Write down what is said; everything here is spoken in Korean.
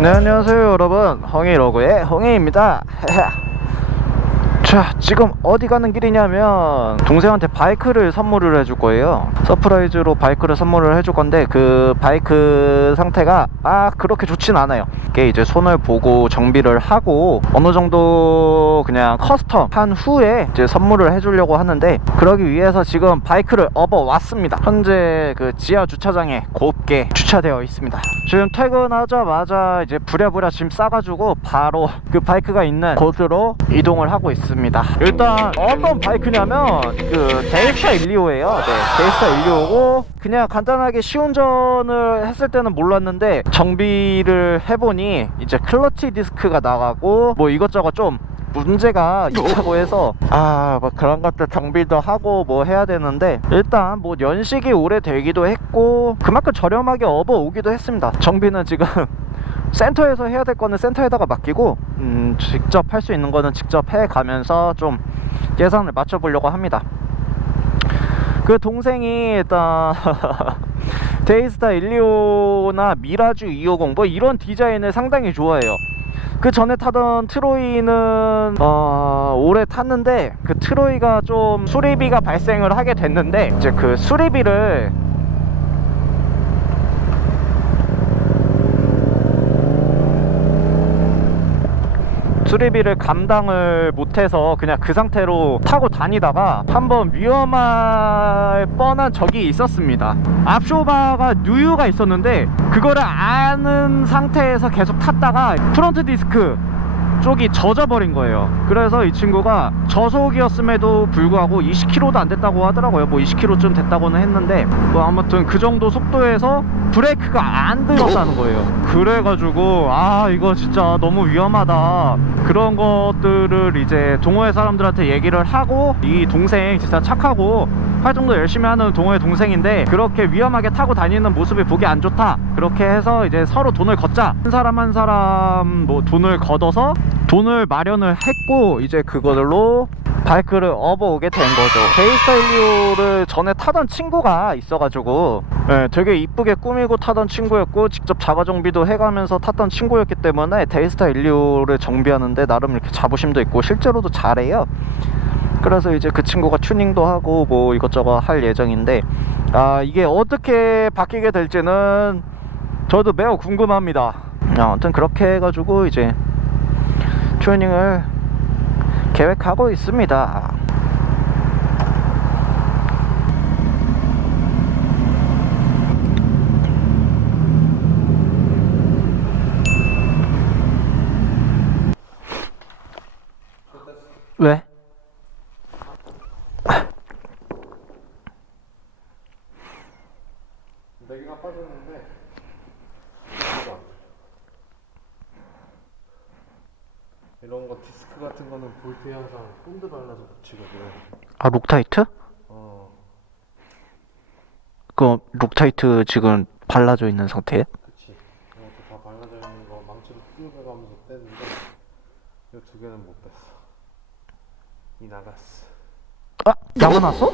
네 안녕하세요 여러분. 홍이로그의 홍이입니다 자 지금 어디 가는 길이냐면 동생한테 바이크를 선물을 해줄 거예요. 서프라이즈로 바이크를 선물을 해줄 건데 그 바이크 상태가 아 그렇게 좋진 않아요. 이게 이제 손을 보고 정비를 하고 어느 정도 그냥 커스텀 한 후에 이제 선물을 해주려고 하는데 그러기 위해서 지금 바이크를 업어 왔습니다. 현재 그 지하 주차장에 곱게 주차되어 있습니다. 지금 퇴근하자마자 이제 부랴부랴 짐 싸가지고 바로 그 바이크가 있는 곳으로 이동을 하고 있습니다 일단 어떤 바이크냐면 그 데이스타 125예요. 네 데이스타 125고 그냥 간단하게 시운전을 했을 때는 몰랐는데 정비를 해보니 이제 클러치 디스크가 나가고 뭐 이것저것 좀 문제가 있다고 해서 아 뭐 그런 것들 정비도 하고 뭐 해야 되는데 일단 뭐 연식이 오래되기도 했고 그만큼 저렴하게 업어 오기도 했습니다. 정비는 지금 센터에서 해야 될 거는 센터에다가 맡기고 음, 직접 할 수 있는 거는 직접 해 가면서 좀 예산을 맞춰 보려고 합니다. 그 동생이 일단 데이스타 125나 미라주 250 뭐 이런 디자인을 상당히 좋아해요. 그 전에 타던 트로이는 어, 오래 탔는데 그 트로이가 좀 수리비가 발생을 하게 됐는데 이제 그 수리비를 수리비를 감당을 못해서 그냥 그 상태로 타고 다니다가 한번 위험할 뻔한 적이 있었습니다. 앞쇼바가 누유가 있었는데 그거를 아는 상태에서 계속 탔다가 프론트 디스크 쪽이 젖어버린 거예요. 그래서 이 친구가 저속이었음에도 불구하고 20km도 안 됐다고 하더라고요. 뭐 20km쯤 됐다고는 했는데 뭐 아무튼 그 정도 속도에서 브레이크가 안 들었다는 거예요. 그래가지고 아 이거 진짜 너무 위험하다. 그런 것들을 이제 동호회 사람들한테 얘기를 하고 이 동생 진짜 착하고 활동도 열심히 하는 동호회 동생인데 그렇게 위험하게 타고 다니는 모습이 보기 안 좋다. 그렇게 해서 이제 서로 돈을 걷자. 한 사람 한 사람 뭐 돈을 걷어서 돈을 마련을 했고 이제 그걸로 바이크를 업어오게 된 거죠. 데이스타일리오를 전에 타던 친구가 있어가지고 예, 되게 이쁘게 꾸미고 타던 친구였고 직접 자가 정비도 해가면서 탔던 친구였기 때문에 데이스타일리오를 정비하는데 나름 이렇게 자부심도 있고 실제로도 잘해요. 그래서 이제 그 친구가 튜닝도 하고 뭐 이것저것 할 예정인데 아 이게 어떻게 바뀌게 될지는 저도 매우 궁금합니다. 아무튼 그렇게 해가지고 이제 튜닝을 계획하고 있습니다. 왜? 네 개가 빠졌는데 이런 거 디스크 같은 거는 볼트에 항상 본드 발라서 붙이거든. 아 록타이트? 어, 그 록타이트 지금 발라져 있는 상태에? 그치. 이것도 다 발라져 있는 거 망치로 뜯어가면서 뺐는데 이 두 개는 못 뺐어. 이 나갔어. 아 나가 났어?